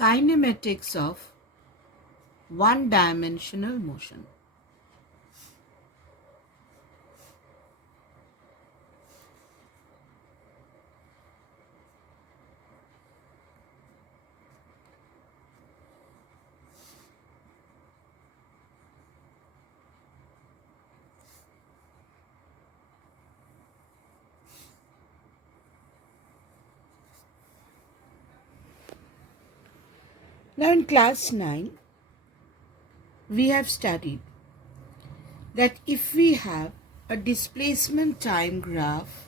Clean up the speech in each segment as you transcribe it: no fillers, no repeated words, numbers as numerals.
Kinematics of one-dimensional motion. Now in class 9, we have studied that if we have a displacement time graph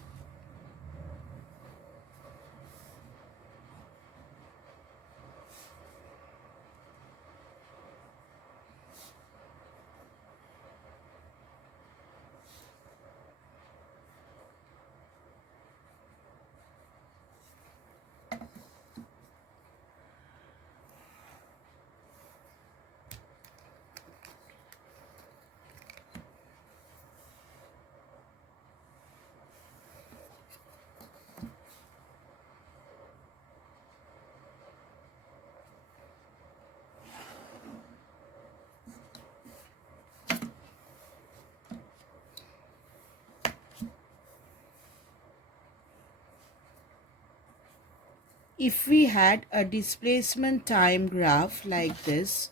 if we had a displacement time graph like this,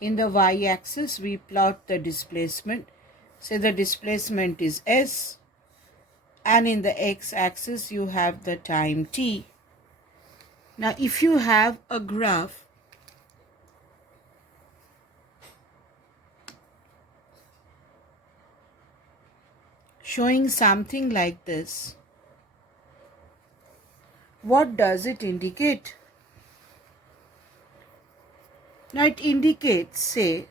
in the y-axis we plot the displacement. Say the displacement is s, and in the x-axis you have the time t. Now if you have a graph showing something like this, what does it indicate? Now it indicates, say,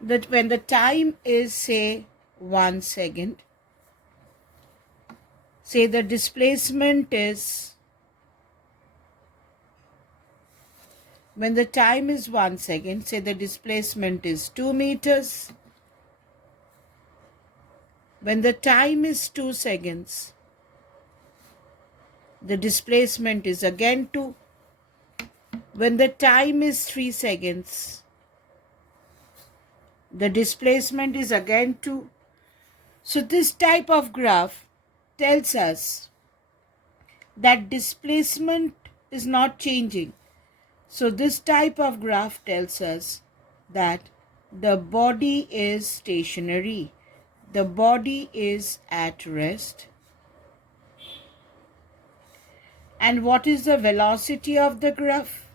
that when the time is, say, 1 second, say the displacement is, when the time is 1 second, say the displacement is 2 meters. When the time is 2 seconds, the displacement is again 2. When the time is 3 seconds, the displacement is again 2. So this type of graph tells us that displacement is not changing. So this type of graph tells us that the body is stationary. The body is at rest. And what is the velocity of the graph?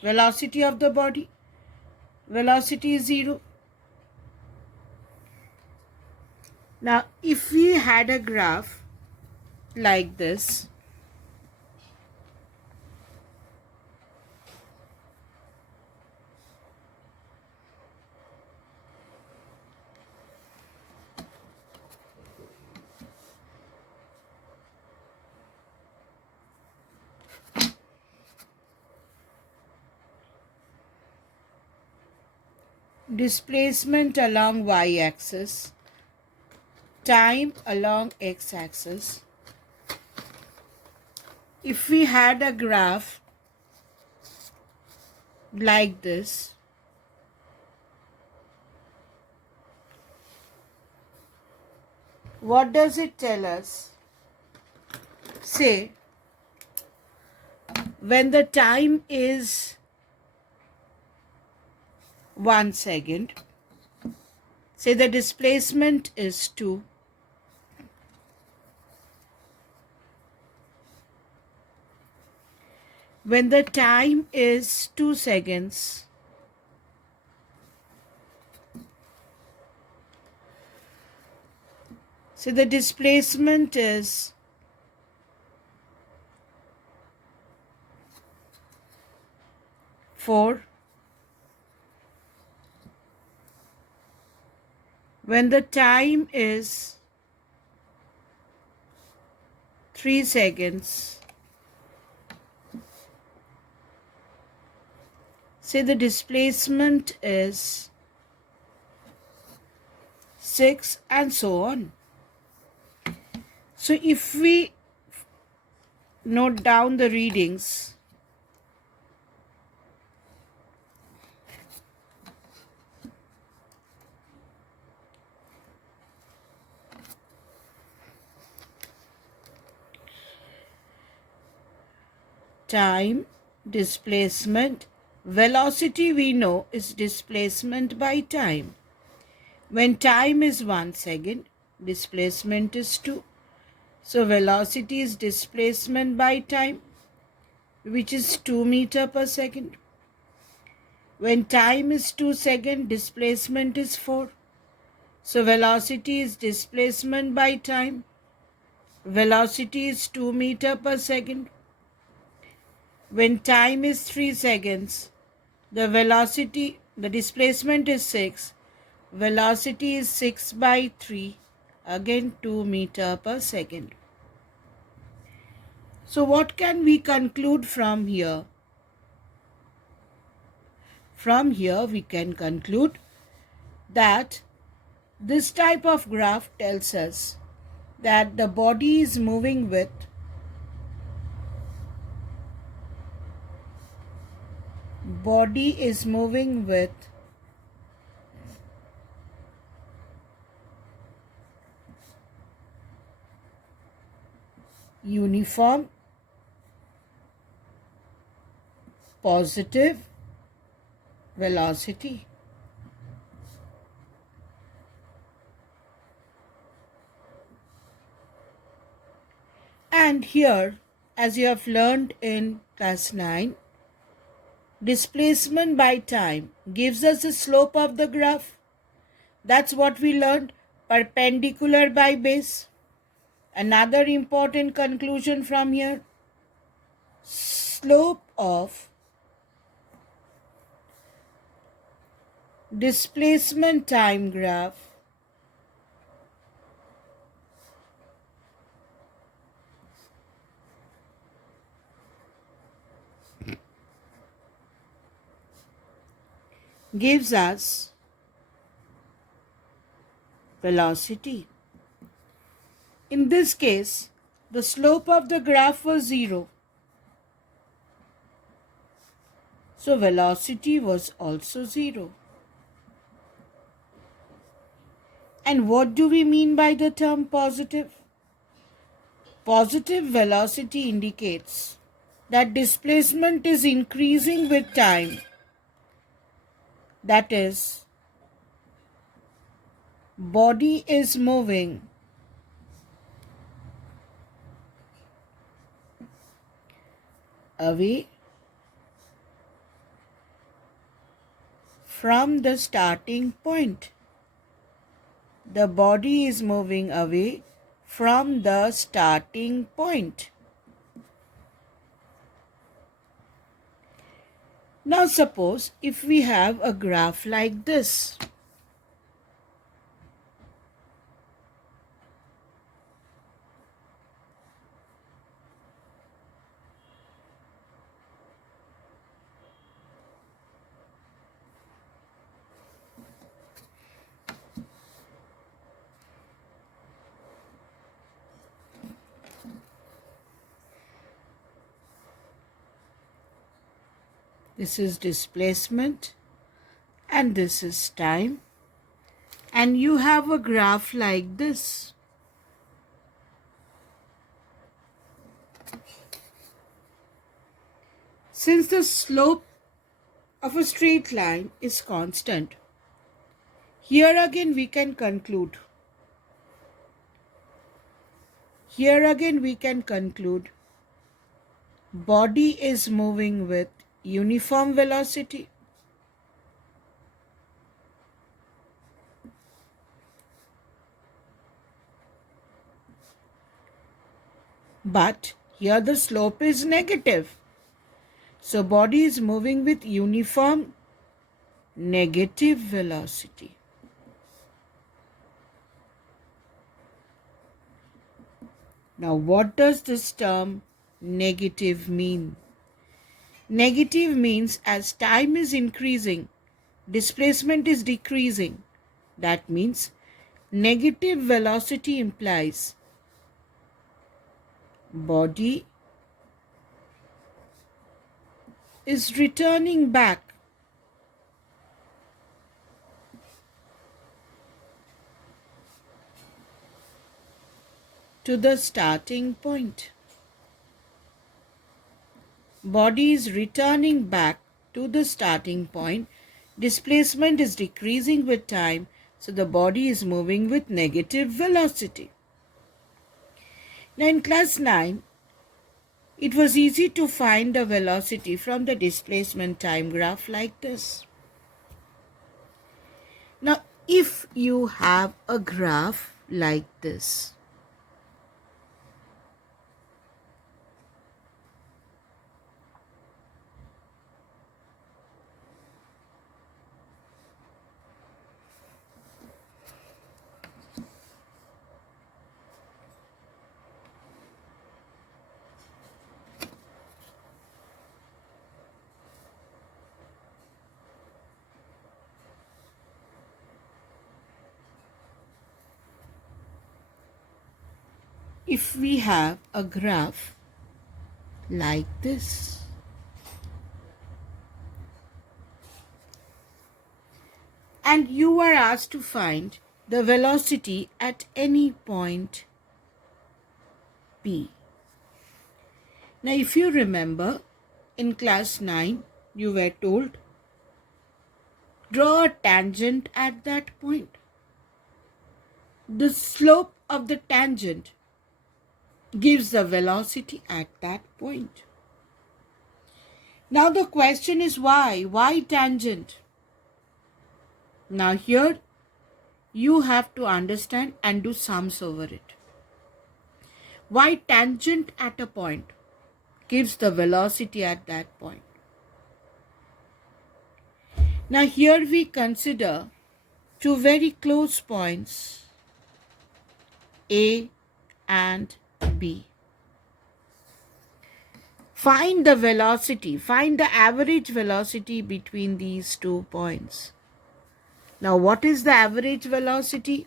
Velocity of the body? Velocity is 0. Now, if we had a graph like this, displacement along y-axis, time along x-axis. If we had a graph like this, what does it tell us? Say, when the time is 1 second, say the displacement is 2. When the time is 2 seconds, say the displacement is 4. When the time is 3 seconds, say the displacement is 6 and so on. So if we note down the readings, time, displacement, velocity we know is displacement by time. When time is 1 second, displacement is 2. So velocity is displacement by time, which is 2 meter per second. When time is 2 seconds, displacement is 4. So velocity is displacement by time. Velocity is 2 meter per second. When time is 3 seconds, the displacement is 6. Velocity is 6 by 3, again 2 meter per second. So what can we conclude from here? From here we can conclude that this type of graph tells us that the body is moving with uniform positive velocity. And here, as you have learned in class 9, displacement by time gives us the slope of the graph. That's what we learned, perpendicular by base. Another important conclusion from here, slope of displacement time graph gives us velocity. In this case, the slope of the graph was 0. So velocity was also 0. And what do we mean by the term positive? Positive velocity indicates that displacement is increasing with time. That is, body is moving away from the starting point. The body is moving away from the starting point. Now suppose if we have a graph like this. This is displacement and this is time. And you have a graph like this. Since the slope of a straight line is constant, here again we can conclude. Body is moving with uniform velocity. But here the slope is negative. So body is moving with uniform negative velocity. Now what does this term negative mean? Negative means as time is increasing, displacement is decreasing. That means negative velocity implies body is returning back to the starting point. Body is returning back to the starting point. Displacement is decreasing with time, so the body is moving with negative velocity. Now in class 9, it was easy to find the velocity from the displacement time graph like this. Now if you have a graph like this, if we have a graph like this, and you are asked to find the velocity at any point P. Now if you remember, in class 9 you were told draw a tangent at that point. The slope of the tangent gives the velocity at that point. Now the question is why? Why tangent? Now here you have to understand and do sums over it. Why tangent at a point gives the velocity at that point? Now here we consider two very close points, A and B. Find the velocity, find the average velocity between these 2 points. Now what is the average velocity?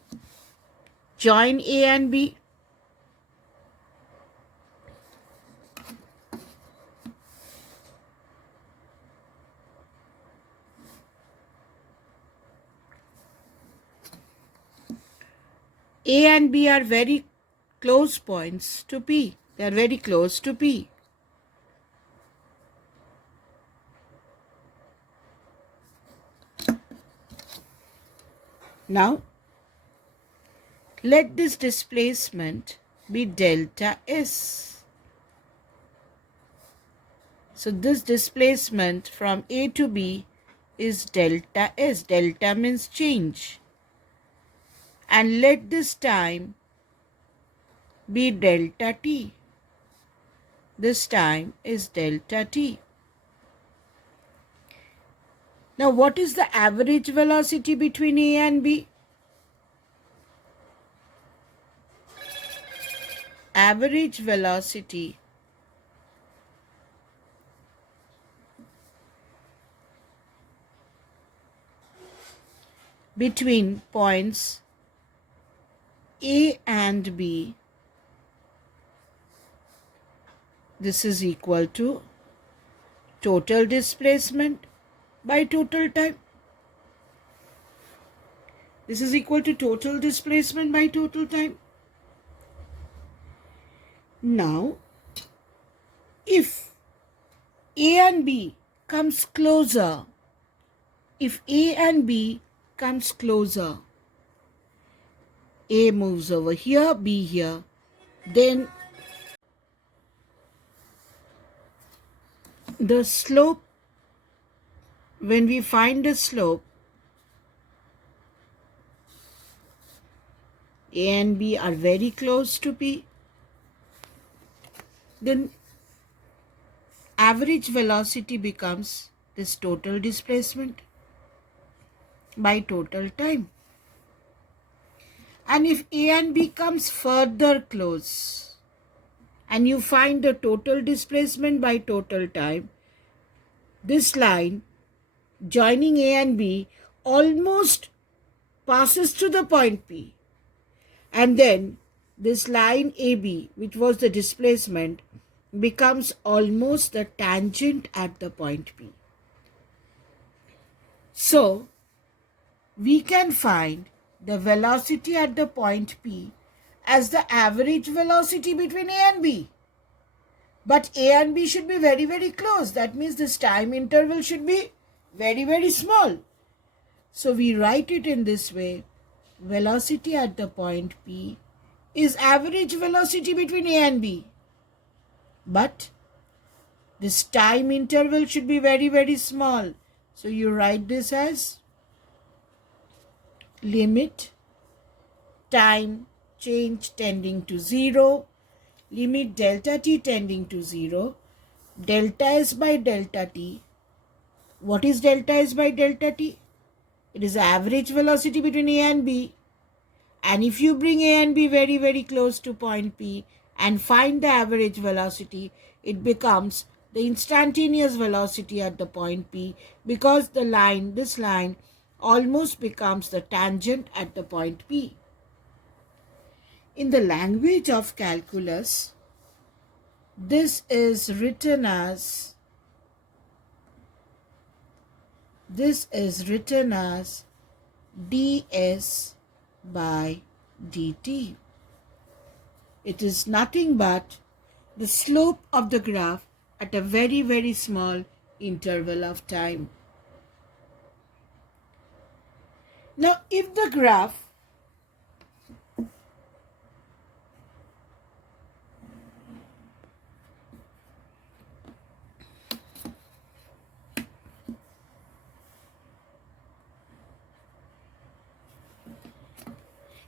Join A and B. A and B are very close points to P. They are very close to P. Now, let this displacement be delta S. So this displacement from A to B is delta S. Delta means change. And let this time be delta T. This time is delta T. Now what is the average velocity between A and B? Average velocity between points A and B, this is equal to total displacement by total time. This is equal to total displacement by total time. Now, if A and B comes closer, if A and B comes closer, A moves over here, B here, then the slope, when we find the slope, A and B are very close to P, then average velocity becomes this total displacement by total time. And if A and B comes further close and you find the total displacement by total time, this line joining A and B almost passes through the point P. And then this line AB, which was the displacement, becomes almost the tangent at the point P. So, we can find the velocity at the point P as the average velocity between A and B. But A and B should be very, very close. That means this time interval should be very, very small. So we write it in this way. Velocity at the point P is average velocity between A and B. But this time interval should be very, very small. So you write this as limit time change tending to 0, limit delta t tending to 0, delta s by delta t. What is delta s by delta t? It is average velocity between A and B. And if you bring A and B very, very close to point P and find the average velocity, it becomes the instantaneous velocity at the point P, because this line almost becomes the tangent at the point P. In the language of calculus, this is written as ds by dt. It is nothing but the slope of the graph at a very, very small interval of time. Now, if the graph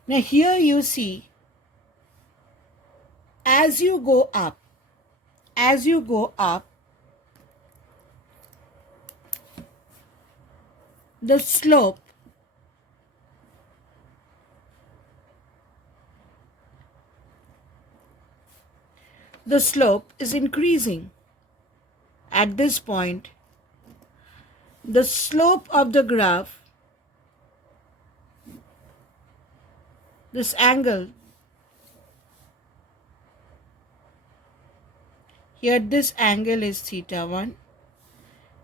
now here you see, as you go up, the slope is increasing. At this point, the slope of the graph, this angle, here this angle is theta 1,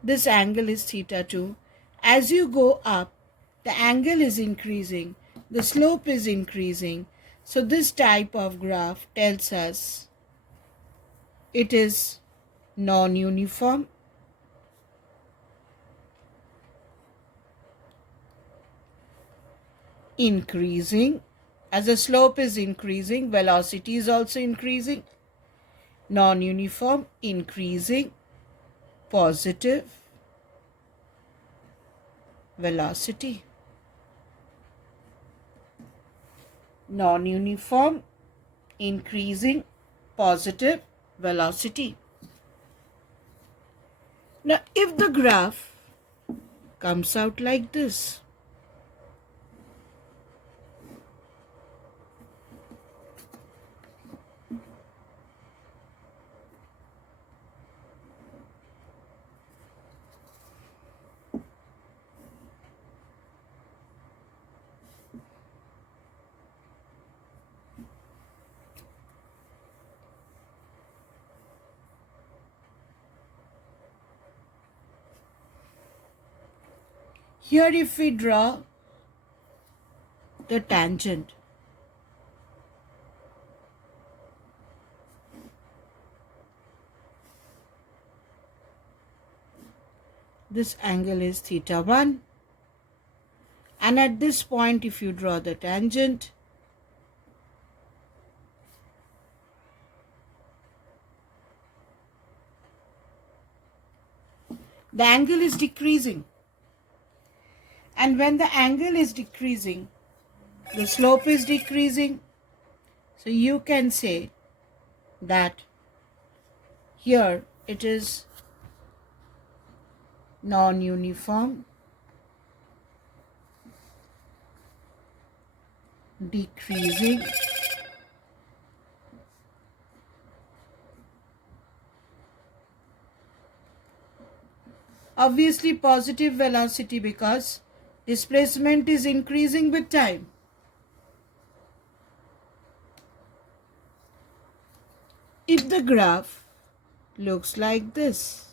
this angle is theta 2. As you go up, the angle is increasing, the slope is increasing. So this type of graph tells us it is non-uniform, increasing. As the slope is increasing, velocity is also increasing. Non-uniform, increasing, positive velocity. Non-uniform, increasing, positive velocity. Now, if the graph comes out like this, here if we draw the tangent, this angle is theta 1, and at this point if you draw the tangent, the angle is decreasing. And when the angle is decreasing, the slope is decreasing. So you can say that here it is non-uniform, decreasing, Obviously positive velocity because displacement is increasing with time. If the graph looks like this,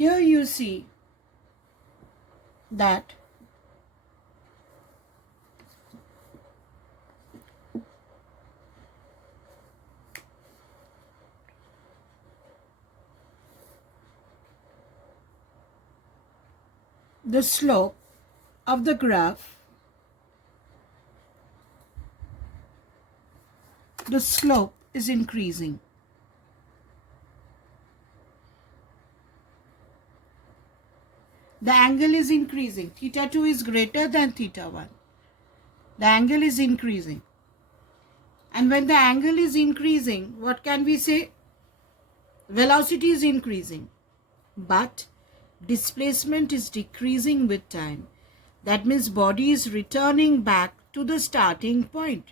here you see that the slope of the graph, the slope is increasing. The angle is increasing. Theta 2 is greater than theta 1. The angle is increasing. And when the angle is increasing, what can we say? Velocity is increasing. But displacement is decreasing with time. That means body is returning back to the starting point.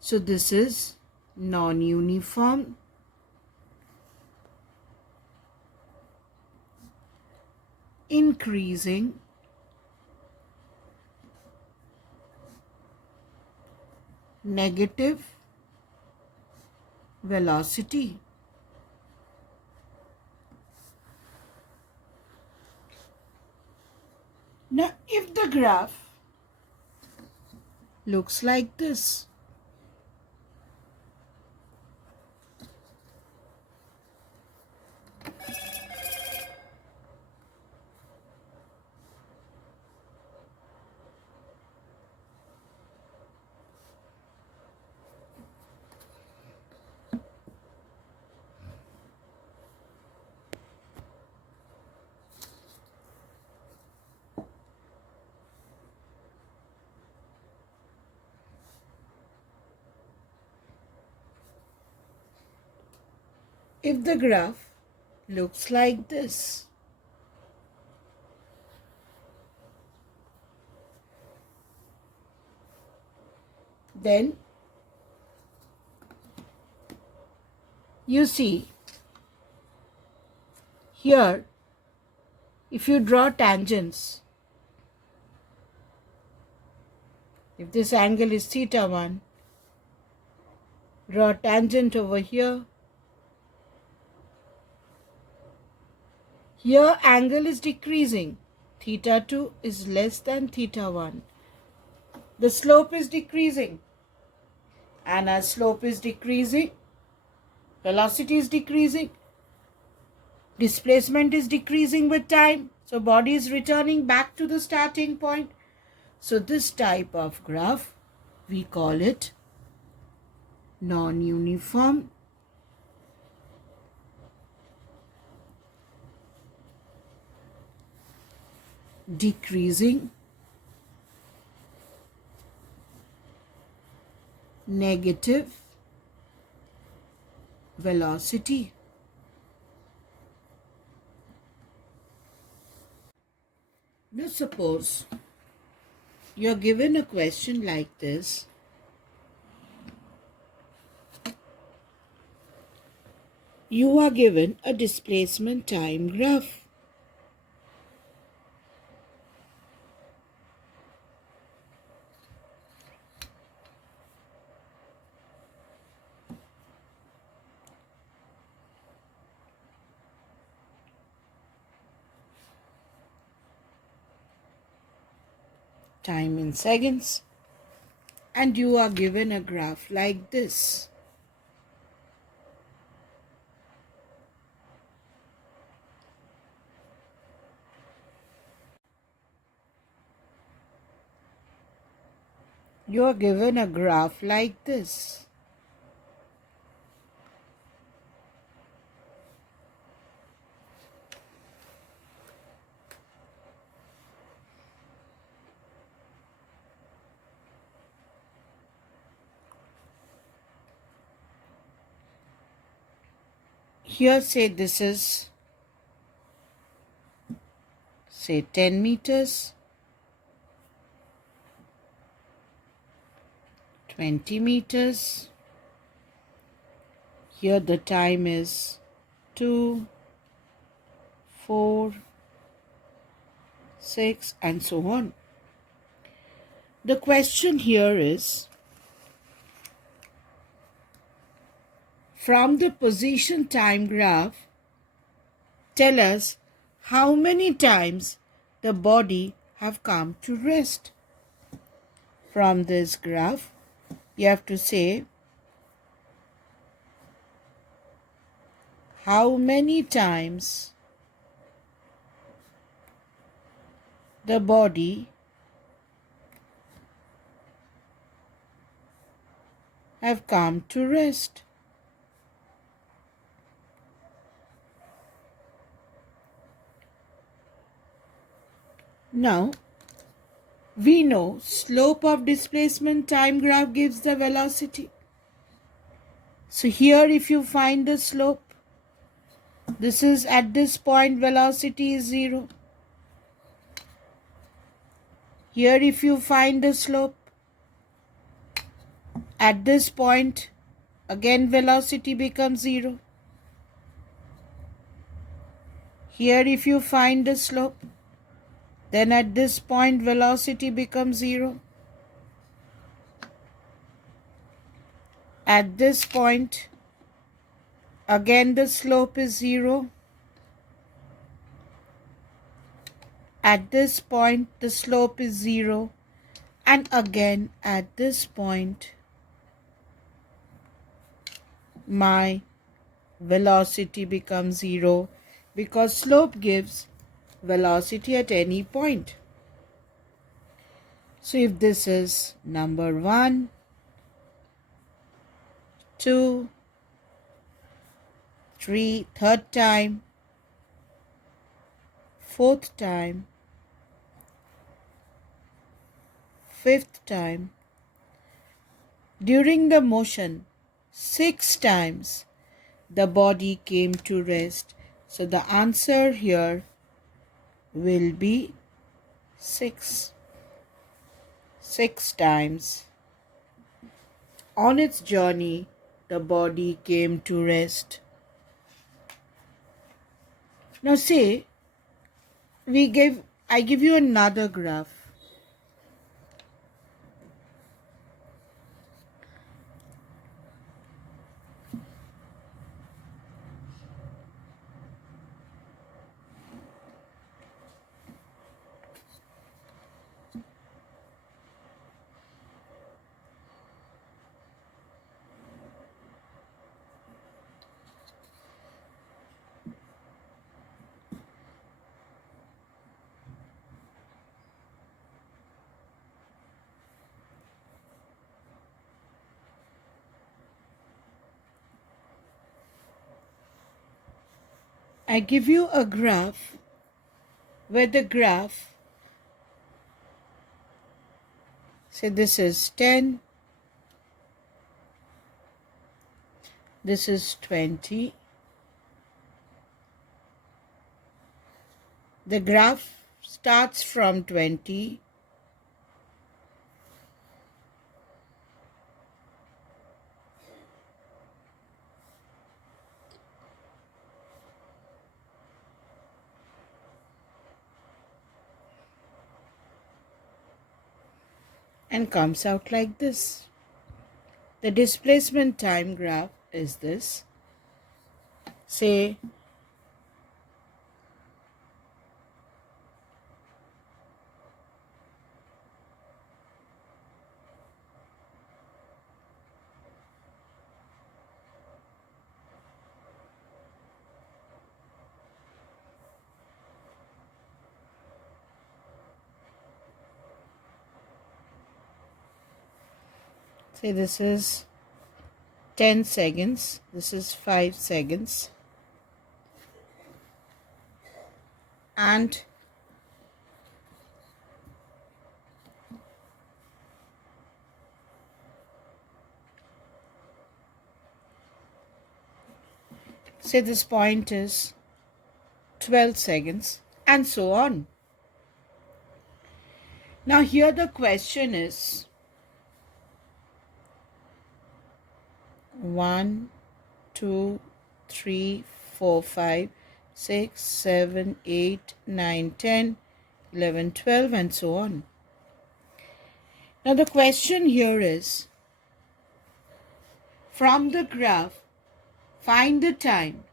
So this is non-uniform, increasing, negative velocity. Now, if the graph looks like this, if the graph looks like this, then you see here, if you draw tangents, if this angle is theta 1, draw tangent over here. Here angle is decreasing. Theta 2 is less than theta 1. The slope is decreasing. And as slope is decreasing, velocity is decreasing. Displacement is decreasing with time. So body is returning back to the starting point. So this type of graph, we call it non-uniform, decreasing, negative velocity. Now suppose you're given a question like this. You are given a displacement time graph. Time in seconds, and you are given a graph like this. You are given a graph like this. here say this is, say, 10 meters, 20 meters. Here the time is 2, 4, 6, and so on. The question here is, from the position time graph, tell us how many times the body have come to rest. From this graph, you have to say how many times the body have come to rest. Now, we know slope of displacement time graph gives the velocity. So here if you find the slope, this is at this point velocity is 0. Here if you find the slope, at this point again velocity becomes 0. Here if you find the slope, then at this point velocity becomes 0. At this point again the slope is 0. At this point the slope is 0, and again at this point my velocity becomes 0, because slope gives velocity at any point. So if this is number 1, 2, 3, third time, fourth time, fifth time, during the motion 6 times the body came to rest. So the answer here will be 6. 6 times on its journey the body came to rest. Now say I give you another graph. I give you a graph where the graph, say this is 10, this is 20. The graph starts from 20, and comes out like this. The displacement time graph is this. Say this is 10 seconds, this is 5 seconds, and Say this point is 12 seconds, and so on. Now here the question is 1, 2, 3, 4, 5, 6, 7, 8, 9, 10, 11, 12, and so on. Now the question here is, from the graph, find the time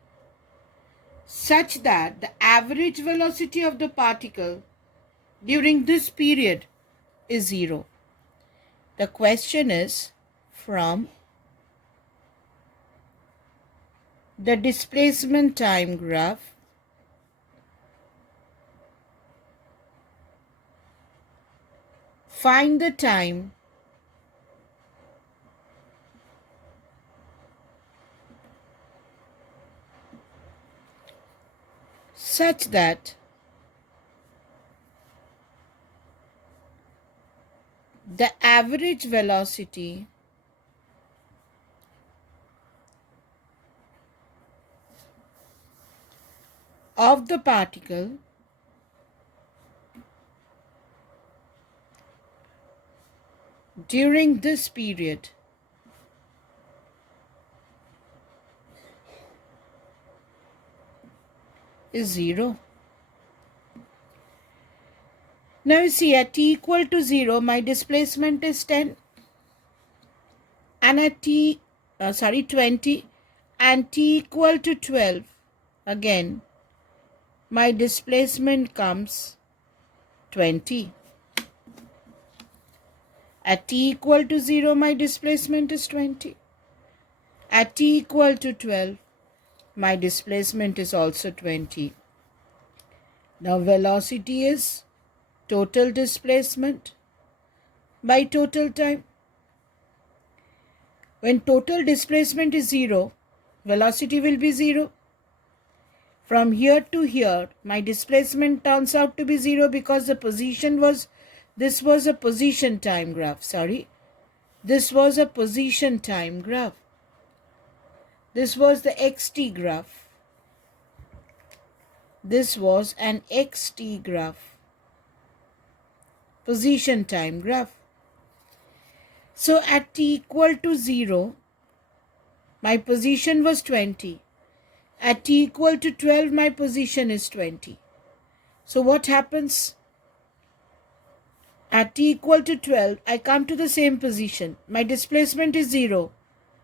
such that the average velocity of the particle during this period is 0. The question is, from the displacement time graph, find the time such that the average velocity of the particle during this period is 0. Now you see, at t equal to 0, my displacement is 10, and at 20, and t equal to 12, again my displacement comes 20. At t equal to 0, my displacement is 20. At t equal to 12, my displacement is also 20. Now velocity is total displacement by total time. When total displacement is 0, velocity will be 0. From here to here, my displacement turns out to be 0 because the position was, this was a position time graph, This was a position time graph. This was the xt graph. This was an xt graph. Position time graph. So at t equal to 0, my position was 20. At t equal to 12, my position is 20. So what happens? At t equal to 12, I come to the same position. My displacement is 0.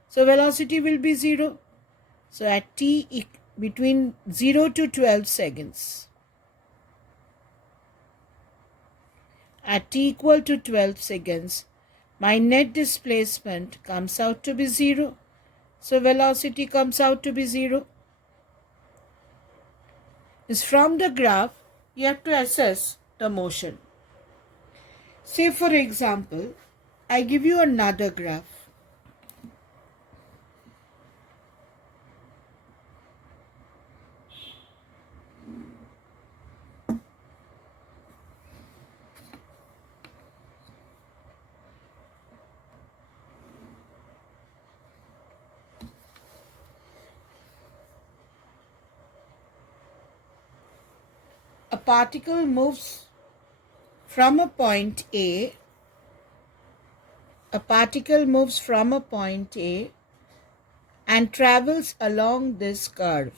So velocity will be 0. So at t between 0 to 12 seconds, at t equal to 12 seconds, my net displacement comes out to be 0. So velocity comes out to be 0. Is from the graph, you have to assess the motion. Say for example, I give you another graph. A particle moves from a point A. A particle moves from a point A and travels along this curve.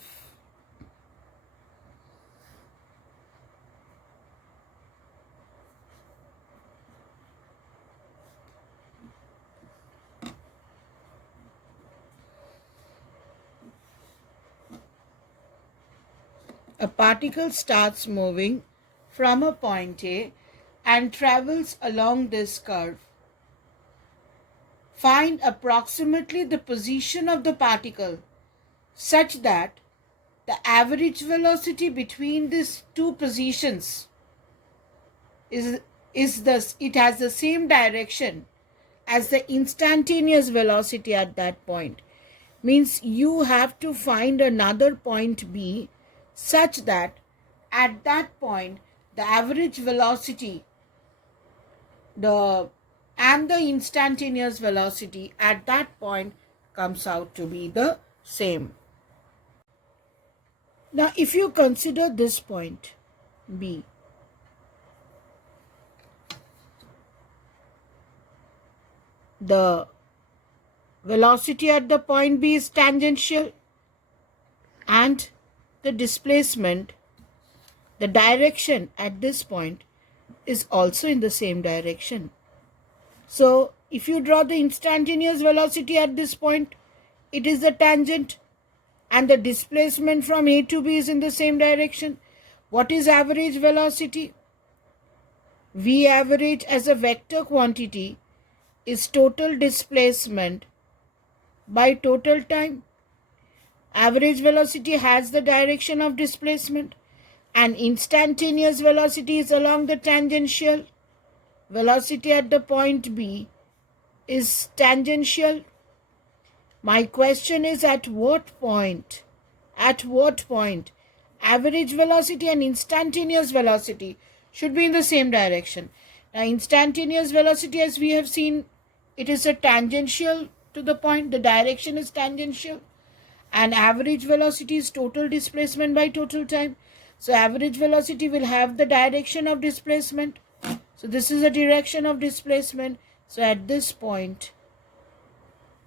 A particle starts moving from a point A and travels along this curve. Find approximately the position of the particle such that the average velocity between these two positions it has the same direction as the instantaneous velocity at that point. Means you have to find another point B such that at that point the average velocity and the instantaneous velocity at that point comes out to be the same. Now if you consider this point B, the velocity at the point B is tangential and the displacement, the direction at this point is also in the same direction. So if you draw the instantaneous velocity at this point, it is the tangent and the displacement from A to B is in the same direction. What is average velocity? V average as a vector quantity is total displacement by total time. Average velocity has the direction of displacement and instantaneous velocity is along the tangential. Velocity at the point B is tangential. My question is at what point average velocity and instantaneous velocity should be in the same direction. Now instantaneous velocity, as we have seen, it is a tangential to the point, the direction is tangential, and average velocity is total displacement by total time. So average velocity will have the direction of displacement. So this is the direction of displacement. So at this point,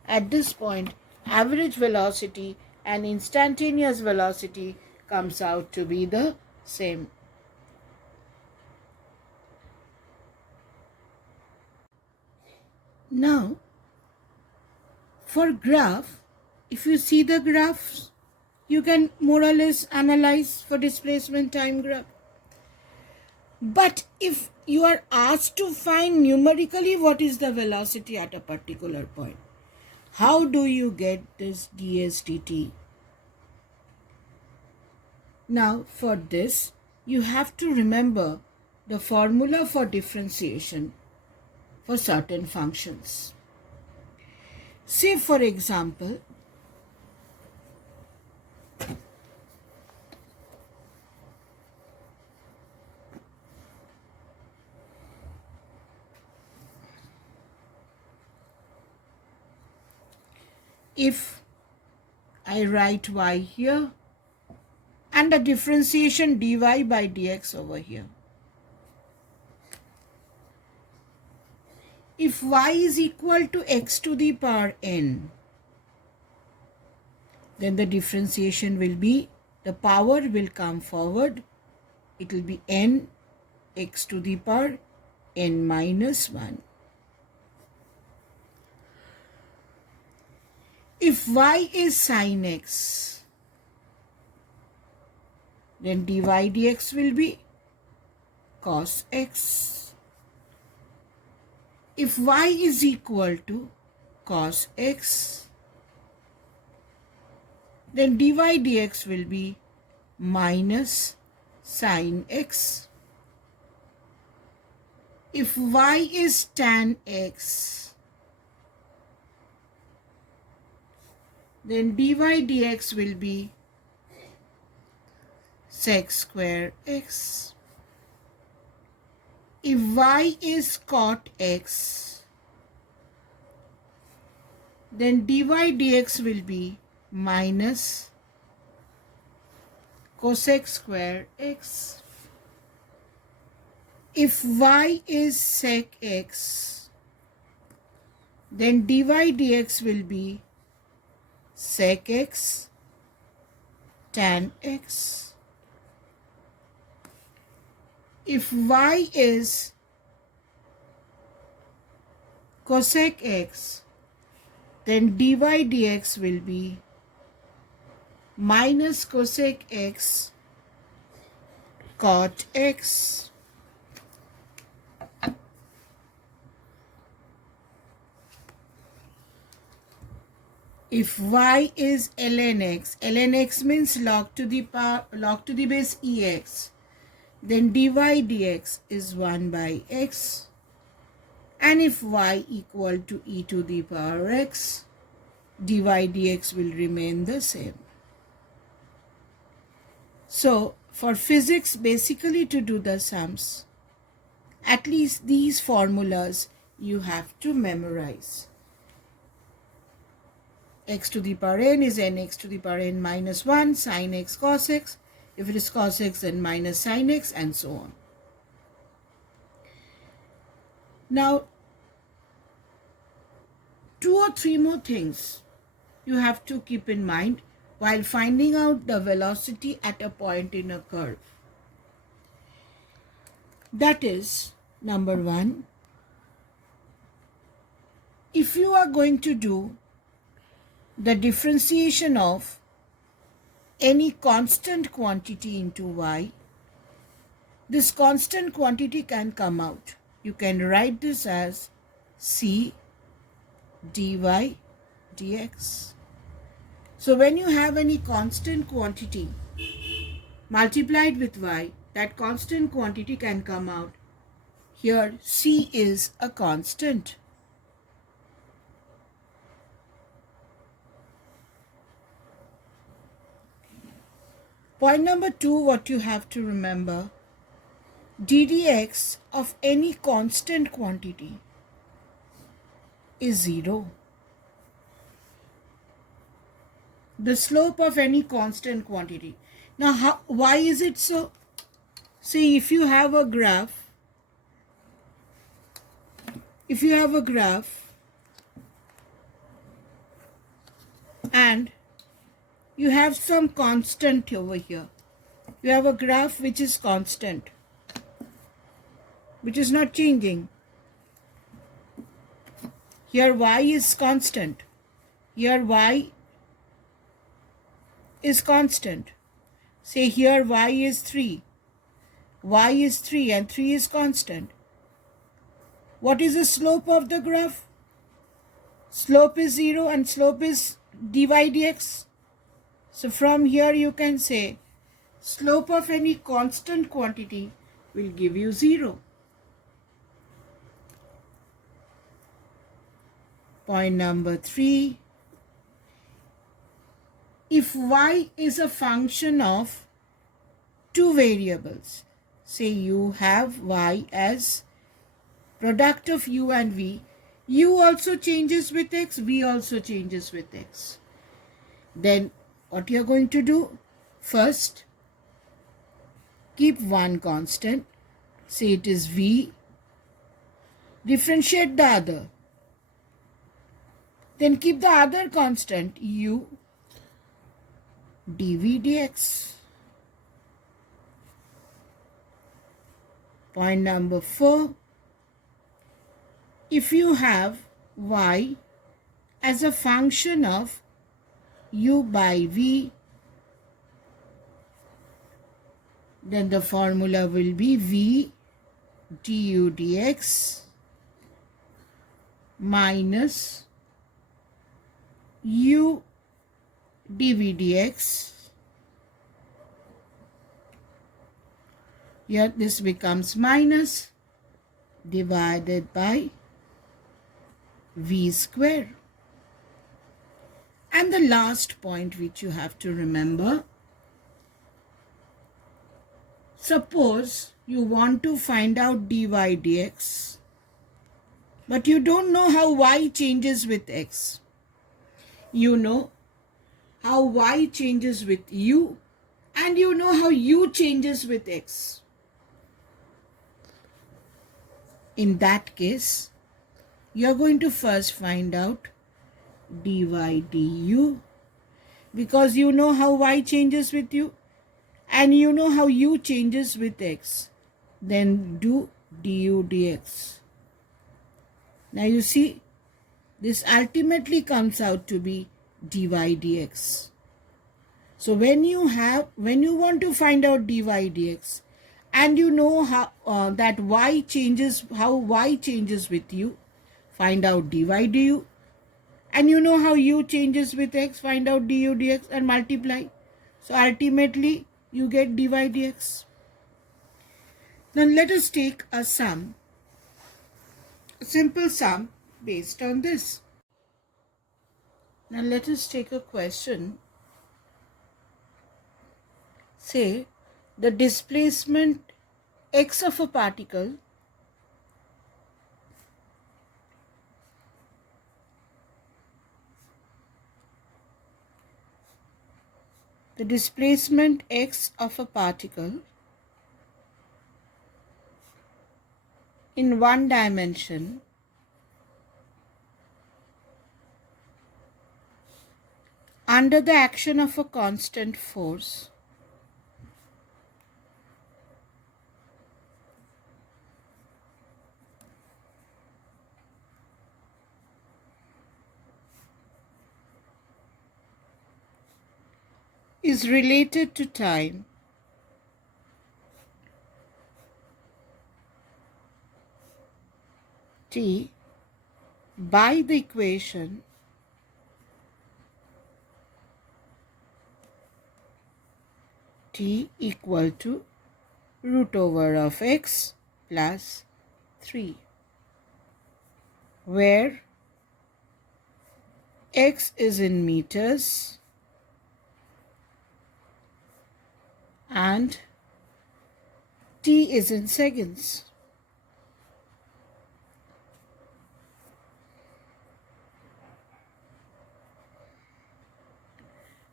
average velocity and instantaneous velocity comes out to be the same. Now, for graph, if you see the graphs, you can more or less analyze for displacement time graph. But if you are asked to find numerically what is the velocity at a particular point, how do you get this ds dt? Now for this, you have to remember the formula for differentiation for certain functions. Say for example, if I write y here and the differentiation dy by dx over here. If y is equal to x to the power n, then the differentiation will be, the power will come forward, it will be n x to the power n minus 1. If y is sin x, then dy dx will be cos x. If y is equal to cos x, then dy dx will be minus sin x. If y is tan x, then dy dx will be sec square x. If y is cot x, then dy dx will be minus cosec square x. If y is sec x, then dy dx will be sec x tan x. If y is cosec x, then dy dx will be minus cosec x cot x. If y is ln x means log to the base ex, then dy dx is 1 by x. And if y equal to e to the power x, dy dx will remain the same. So for physics, basically to do the sums, at least these formulas you have to memorize. x to the power n is nx to the power n minus 1 sin x cos x. If it is cos x, then minus sin x, and so on. Now, 2 or 3 more things you have to keep in mind while finding out the velocity at a point in a curve. That is, number 1, if you are going to do the differentiation of any constant quantity into y, this constant quantity can come out. You can write this as c dy dx. So when you have any constant quantity multiplied with y, that constant quantity can come out. Here c is a constant. Point number 2, what you have to remember, ddx of any constant quantity is 0. The slope of any constant quantity. Now, why is it so? See, if you have a graph, and you have some constant over here. You have a graph which is constant, which is not changing. Here y is constant. Here y is constant. Say here y is 3. Y is 3 and 3 is constant. What is the slope of the graph? Slope is 0 and slope is dy dx. So from here you can say slope of any constant quantity will give you 0. Point number 3. If y is a function of 2 variables, say you have y as product of u and v, u also changes with x, v also changes with x. Then what you are going to do? First, keep one constant, say it is v, differentiate the other. Then keep the other constant u dv dx. Point number 4. If you have y as a function of u by v, then the formula will be v du dx minus u dv dx. Here this becomes minus divided by v square. And the last point which you have to remember, suppose you want to find out dy dx, but you don't know how y changes with x. You know how y changes with u, and you know how u changes with x. In that case, you are going to first find out dy du, because you know how y changes with u and you know how u changes with x. Then do du dx. Now you see, this ultimately comes out to be dy dx. So when you want to find out dy dx, and you know how that y changes, how y changes with u, find out dy du, and you know how u changes with x, find out du dx and multiply. So ultimately you get dy dx. Now let us take a sum, a simple sum based on this. Now let us take a question. Say the displacement x of a particle the displacement x of a particle in one dimension under the action of a constant force is related to time t by the equation t equal to root over of x plus 3, where x is in meters and t is in seconds.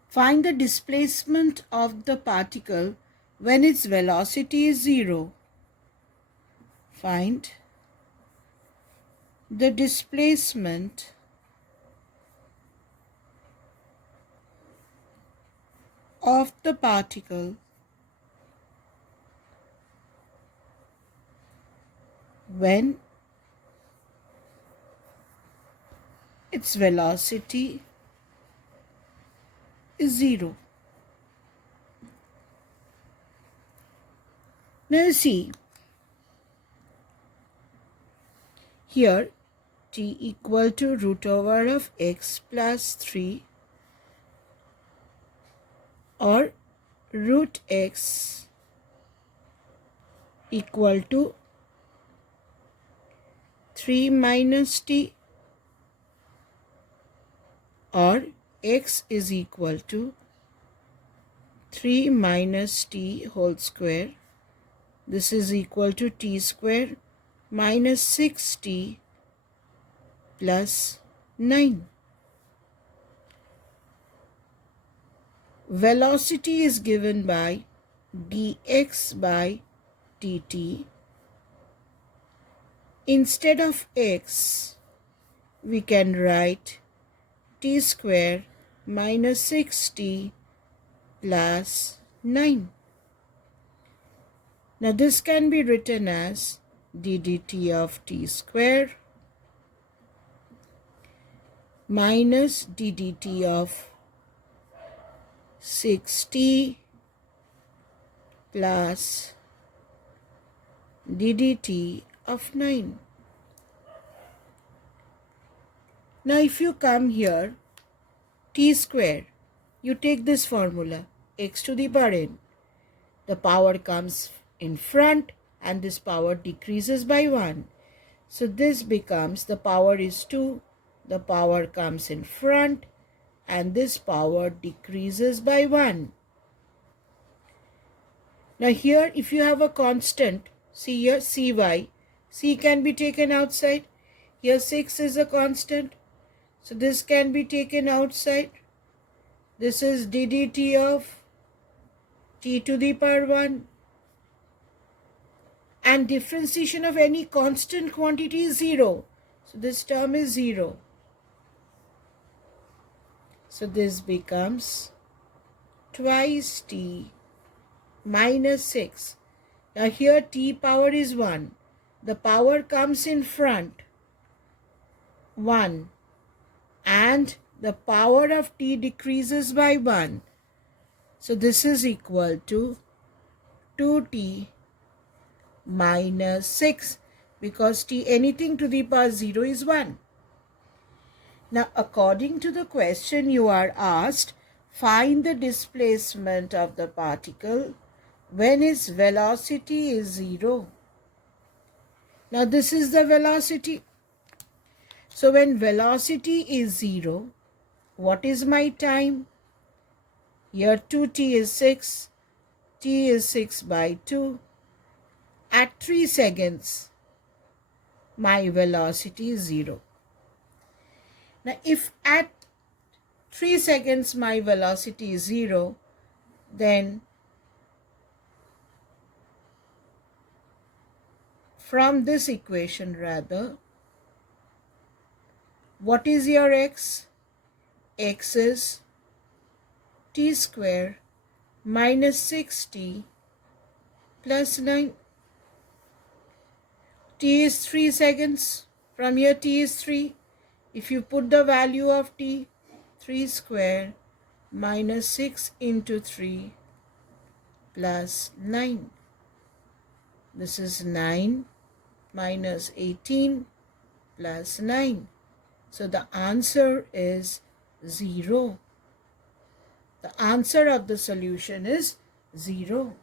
Find the displacement of the particle when its velocity is 0. Find the displacement of the particle when its velocity is 0. Now see, here t equal to root over of x plus 3 or root x equal to 3 minus t or x is equal to 3 minus t whole square. This is equal to t square minus 6t plus 9. Velocity is given by dx by dt. Instead of x, we can write t square minus 6t plus 9. Now this can be written as ddt of t square minus ddt of 6t plus ddt of 9. Now if you come here, t square, you take this formula, x to the power n. The power comes in front and this power decreases by 1. So this becomes, the power is 2, the power comes in front and this power decreases by 1. Now here if you have a constant, see here cy, c can be taken outside. Here 6 is a constant, so this can be taken outside. This is ddt of t to the power 1. And differentiation of any constant quantity is 0. So this term is 0. So this becomes twice t minus 6. Now here t power is 1. The power comes in front, 1. And the power of t decreases by 1. So this is equal to 2t minus 6, because t anything to the power 0 is 1. Now according to the question you are asked, find the displacement of the particle when its velocity is 0. Now this is the velocity. So when velocity is 0, what is my time? Here 2t is 6, t is 6 by 2. At 3 seconds, my velocity is 0. Now if at 3 seconds my velocity is 0, Then from this equation rather, what is your x? X is t square minus 6t plus 9. T is 3 seconds. From here t is 3. If you put the value of t, 3 square minus 6 into 3 plus 9. This is 9 minus 18 plus 9. So the answer is 0. The answer of the solution is 0.